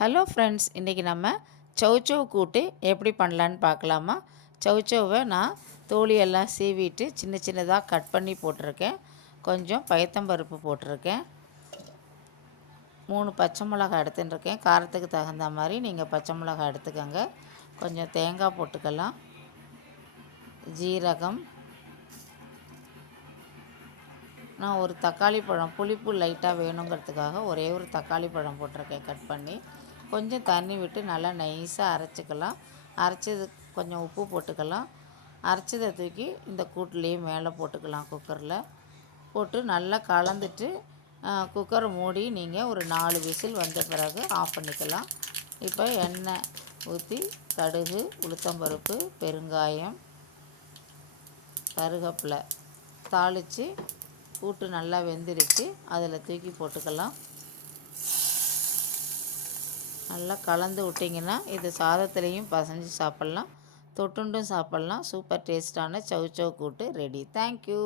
Hello friends, இன்றைக்கி நம்ம சௌசௌ கூட்டு எப்படி பண்ணலான்னு பார்க்கலாமா? சௌசௌவை நான் தோலியெல்லாம் சீவிட்டு சின்ன சின்னதாக கட் பண்ணி போட்டிருக்கேன். கொஞ்சம் பயத்தம்பருப்பு போட்டிருக்கேன். 3 பச்சை மிளகாய் எடுத்துட்டுருக்கேன். காரத்துக்கு தகுந்த மாதிரி நீங்கள் பச்சை மிளகாய் எடுத்துக்கோங்க. கொஞ்சம் தேங்காய் போட்டுக்கலாம். ஜீரகம். நான் ஒரு தக்காளி பழம் புளிப்பு லைட்டாக வேணுங்கிறதுக்காக ஒரே ஒரு தக்காளி பழம் போட்டிருக்கேன் கட் பண்ணி. கொஞ்சம் தண்ணி விட்டு நல்லா நைஸாக அரைச்சிக்கலாம். அரைச்சது கொஞ்சம் உப்பு போட்டுக்கலாம். அரைச்சதை தூக்கி இந்த கூட்டுலேயே மேலே போட்டுக்கலாம். குக்கரில் போட்டு நல்லா கலந்துட்டு குக்கரை மூடி நீங்கள் ஒரு 4 விசில் வந்த பிறகு ஆஃப் பண்ணிக்கலாம். இப்போ எண்ணெய் ஊற்றி கடுகு, உளுத்தம்பருப்பு, பெருங்காயம், கருவேப்பிலை தாளித்து கூட்டு நல்லா வெந்துருச்சு. அதில் தூக்கி போட்டுக்கலாம். நல்லா கலந்து விட்டிங்கன்னா இது சாதத்துலேயும் பசைஞ்சு சாப்பிட்லாம், தொட்டுண்டும் சாப்பிட்லாம். சூப்பர் டேஸ்ட்டான சௌசௌ கூட்டு ரெடி. தேங்க்யூ.